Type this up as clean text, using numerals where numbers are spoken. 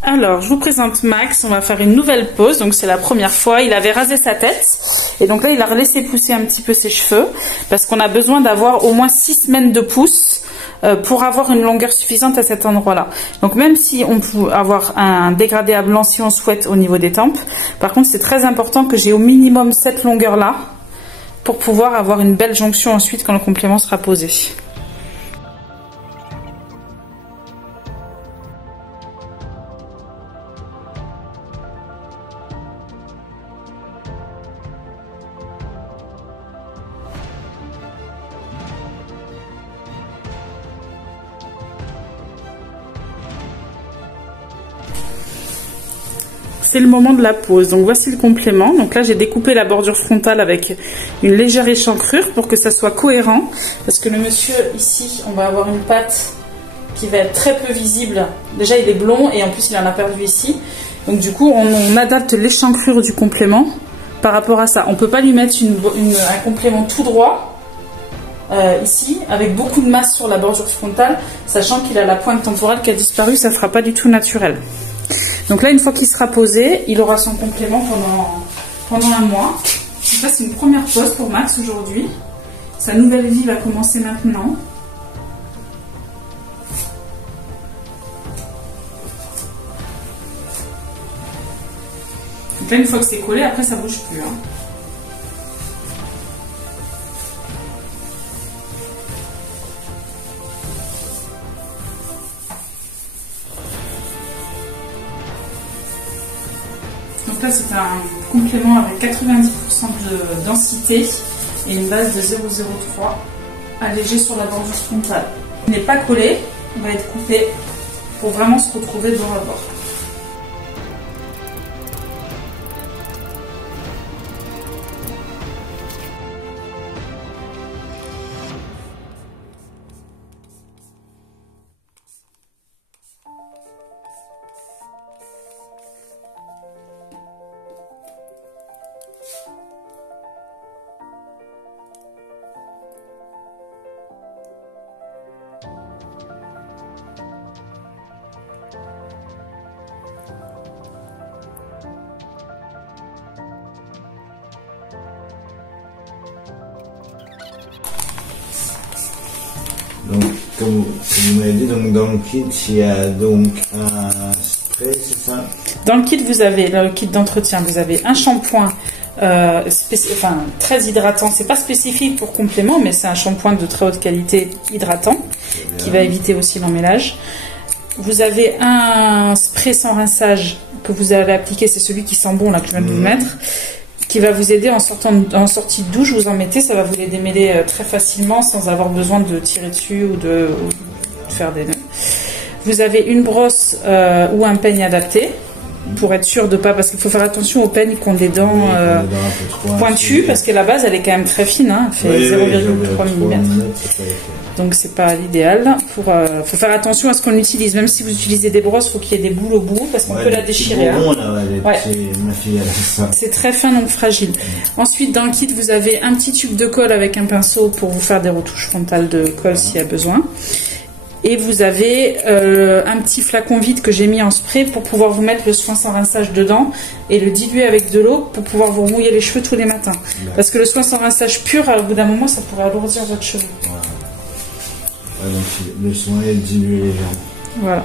Alors, je vous présente Max, on va faire une nouvelle pause, donc c'est la première fois, il avait rasé sa tête, et donc là il a laissé pousser un petit peu ses cheveux, parce qu'on a besoin d'avoir au moins 6 semaines de pousse pour avoir une longueur suffisante à cet endroit-là. Donc même si on peut avoir un dégradé à blanc si on souhaite au niveau des tempes, par contre c'est très important que j'ai au minimum cette longueur-là, pour pouvoir avoir une belle jonction ensuite quand le complément sera posé. C'est le moment de la pose. Donc voici le complément. Donc là j'ai découpé la bordure frontale avec une légère échancrure pour que ça soit cohérent. Parce que le monsieur ici, on va avoir une patte qui va être très peu visible. Déjà il est blond et en plus il en a perdu ici. Donc du coup on adapte l'échancrure du complément par rapport à ça. On ne peut pas lui mettre un complément tout droit ici avec beaucoup de masse sur la bordure frontale, sachant qu'il a la pointe temporale qui a disparu, ça ne sera pas du tout naturel. Donc là, une fois qu'il sera posé, il aura son complément pendant un mois. Ça, c'est une première pause pour Max aujourd'hui. Sa nouvelle vie va commencer maintenant. Donc là, une fois que c'est collé, après, ça ne bouge plus. Donc là c'est un complément avec 90% de densité et une base de 0,03 allégée sur la bordure frontale. Il n'est pas collé, il va être coupé pour vraiment se retrouver bord à bord. Donc, comme vous m'avez dit, donc dans le kit, il y a donc un spray, c'est ça? Dans le kit, vous avez, dans le kit d'entretien, vous avez un shampoing très hydratant. C'est pas spécifique pour complément, mais c'est un shampoing de très haute qualité hydratant qui va éviter aussi l'emmêlage. Vous avez un spray sans rinçage que vous allez appliquer, c'est celui qui sent bon là que je viens de vous mettre, qui va vous aider en sortie de douche. Vous en mettez, ça va vous les démêler très facilement sans avoir besoin de tirer dessus ou de faire des nœuds. Vous avez une brosse ou un peigne adapté pour être sûr de pas, parce qu'il faut faire attention aux peignes qui ont des dents pointues, parce que la base elle est quand même très fine, elle fait 0,3 mm. Donc c'est pas l'idéal. Faut faire attention à ce qu'on utilise. Même si vous utilisez des brosses, il faut qu'il y ait des boules au bout parce qu'on peut la déchirer. C'est très fin donc fragile. Ensuite dans le kit vous avez un petit tube de colle avec un pinceau pour vous faire des retouches frontales de colle s'il y a besoin. Et vous avez un petit flacon vide que j'ai mis en spray pour pouvoir vous mettre le soin sans rinçage dedans et le diluer avec de l'eau pour pouvoir vous mouiller les cheveux tous les matins. Parce que le soin sans rinçage pur, au bout d'un moment, ça pourrait alourdir votre cheveu. Donc le soin est dilué légèrement. Voilà.